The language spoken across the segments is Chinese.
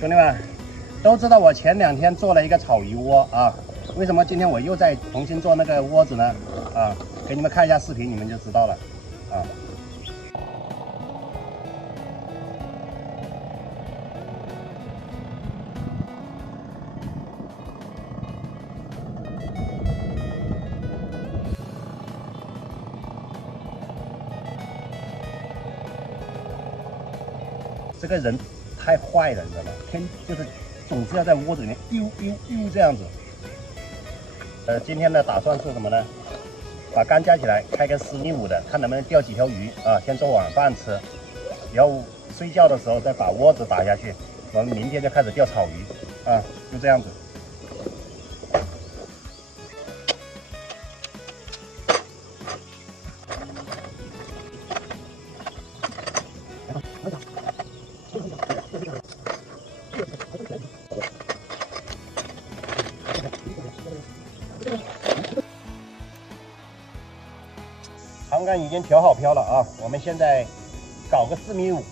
兄弟们都知道我前2天做了一个草鱼窝啊，为什么今天我又在重新做那个窝子呢？啊，给你们看一下视频，你们就知道了啊。这个人太坏了，你知道吗？就是总是要在窝子里面呦这样子。今天的打算是什么呢？把竿架起来，开个4米5的，看能不能钓几条鱼啊，先做晚饭吃，然后睡觉的时候再把窝子打下去。我们明天就开始钓草鱼啊，就这样子。航杆已经调好漂了啊，我们现在搞个4米5，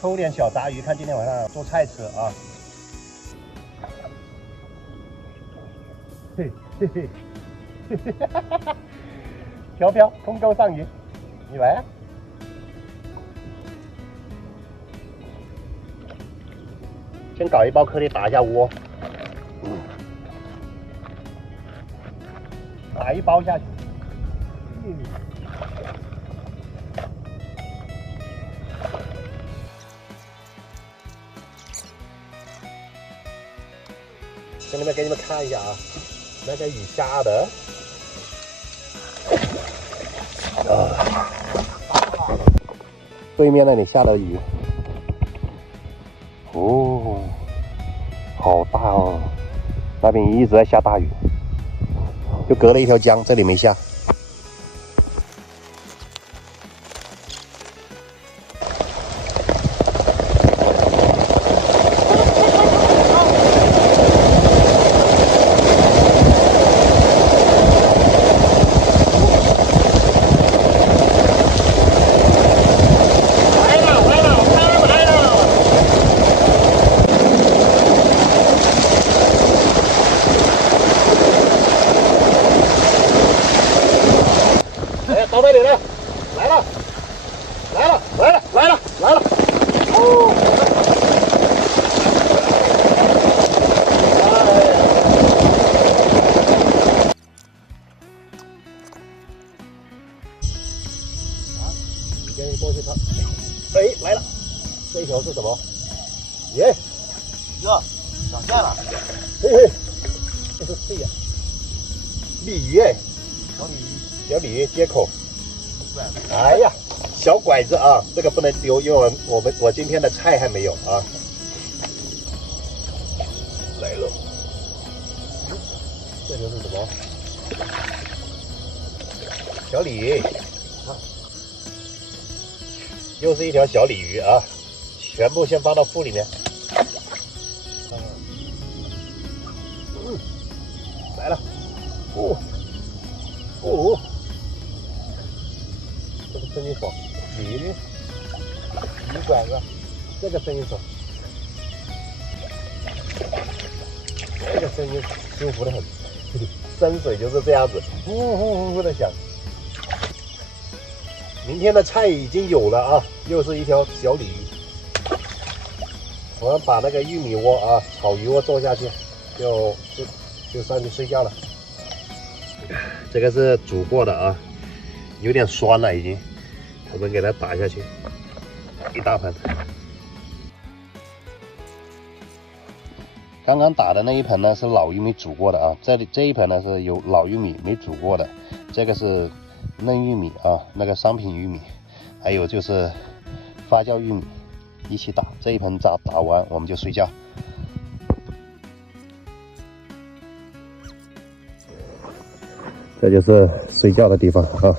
抽点小杂鱼，看今天晚上做菜吃啊。嘿嘿嘿，飘空钩上鱼，你来啊！先搞一包颗粒打一下窝，打一包下去。兄弟们，给你们看一下啊，那个鱼下的，对面那里下的鱼，哦，好大哦，那边一直在下大雨，就隔了一条江，这里没下。到这里了，来了，哦！你先过去看，哎，来了，这一条是什么？耶，哟，上线了，嘿嘿，这是对呀，鲤鱼哎，小鲤鱼接口。哎呀，小拐子啊，这个不能丢，因为我今天的菜还没有啊。来了，这条是什么？小鲤鱼，又是一条小鲤鱼啊！全部先放到腹里面。来了，这个声音爽，鱼拐子，这个声音爽，这个声音舒服的很，深水就是这样子，呼的响。明天的菜已经有了啊，又是一条小鲤鱼。我们把那个玉米窝啊，草鱼窝做下去，就上去睡觉了。这个是煮过的啊。有点酸了已经，我们给它打下去，一大盆。刚刚打的那一盆呢是老玉米煮过的啊，这一盆呢是有老玉米没煮过的，这个是嫩玉米啊，那个商品玉米，还有就是发酵玉米一起打，这一盆打完我们就睡觉。这就是睡觉的地方啊。